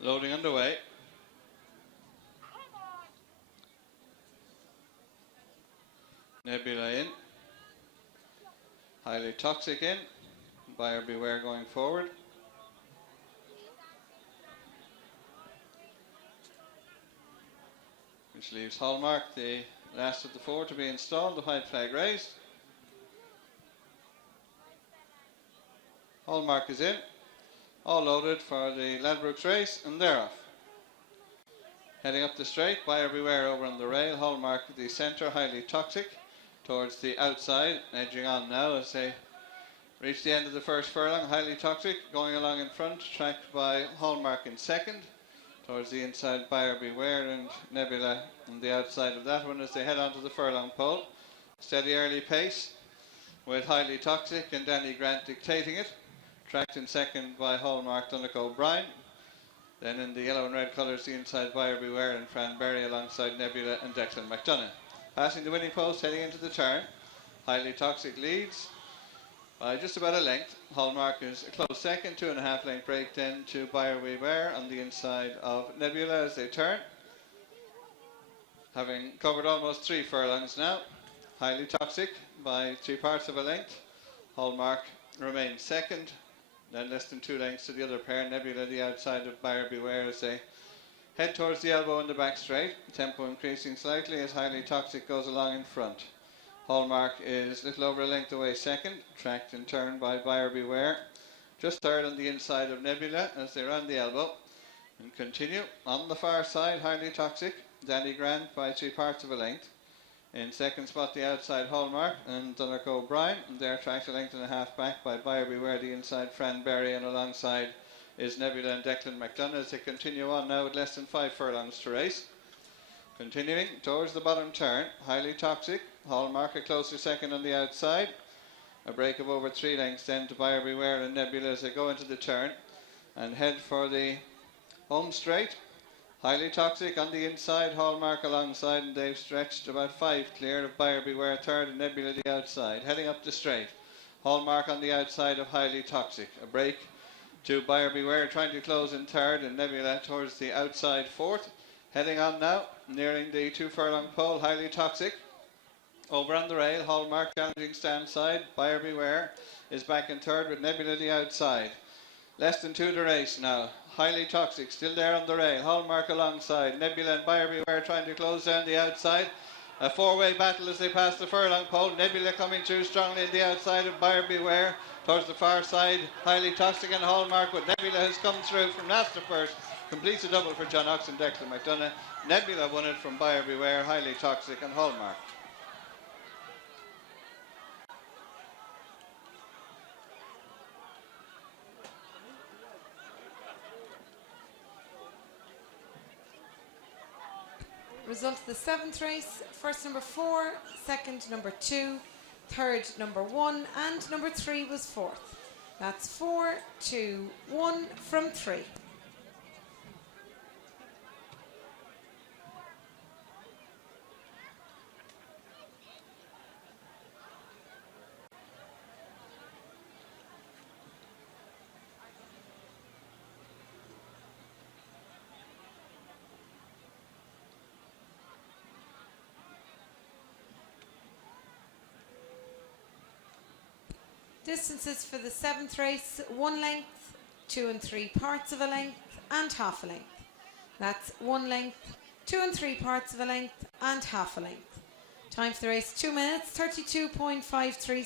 Loading underway. Nebula in. Highly Toxic in. Buyer beware going forward. Which leaves Hallmark, the last of the four, to be installed. The white flag raised. Hallmark is in. All loaded for the Ladbrokes race, and they're off. Heading up the straight, Buyer beware over on the rail. Hallmark the centre, Highly Toxic towards the outside, edging on now as they reach the end of the first furlong. Highly Toxic going along in front, tracked by Hallmark in second. Towards the inside, Buyer beware, and Nebula on the outside of that one as they head onto the furlong pole. Steady early pace with Highly Toxic and Danny Grant dictating it. Tracked in second by Hallmark Donnacha O'Brien. Then in the yellow and red colours, the inside, Buyer beware and Fran Berry alongside Nebula and Declan McDonough. Passing the winning post, heading into the turn. Highly Toxic leads by just about a length. Hallmark is a close second, 2.5 length break then to Buyer beware on the inside of Nebula as they turn. Having covered almost 3 furlongs now. Highly Toxic by 3 parts of a length. Hallmark remains second. Then less than 2 lengths to the other pair. Nebula the outside of Buyer beware as they head towards the elbow in the back straight. Tempo increasing slightly as Highly Toxic goes along in front. Hallmark is a little over a length away second. Tracked in turn by Buyer beware. Just third on the inside of Nebula as they round the elbow. And continue on the far side. Highly Toxic. Danny Grant by 3 parts of a length. In second spot, the outside Hallmark and Donnacha O'Brien. And they're tracked a length and a half back by Buyer beware, the inside Fran Berry, and alongside is Nebula and Declan McDonough as they continue on now with less than 5 furlongs to race. Continuing towards the bottom turn, Highly Toxic. Hallmark a closer second on the outside. A break of over 3 lengths then to Buyer beware and Nebula as they go into the turn and head for the home straight. Highly Toxic on the inside, Hallmark alongside, and they've stretched about 5 clear of Buyer beware third and Nebula the outside. Heading up the straight, Hallmark on the outside of Highly Toxic. A break to Buyer beware trying to close in third and Nebula towards the outside fourth. Heading on now, nearing the 2 furlong pole, Highly Toxic. Over on the rail, Hallmark challenging stand side. Buyer beware is back in third with Nebula the outside. Less than 2 to race now. Highly Toxic still there on the rail. Hallmark alongside. Nebula and Buyer beware trying to close down the outside. A 4-way battle as they pass the furlong pole. Nebula coming through strongly on the outside of Buyer beware. Towards the far side, Highly Toxic and Hallmark, but Nebula has come through from last to first. Completes a double for John Ox and Declan McDonough. Nebula won it from Buyer beware, Highly Toxic and Hallmark. Result of the 7th race: first number 4, second number 2, third number 1, and number 3 was 4th. That's 4, 2, 1 from 3. Distances for the 7th race: 1 length, 2 and 3 parts of a length, and half a length. That's 1 length, 2 and 3 parts of a length, and half a length. Time for the race: 2 minutes, 32.53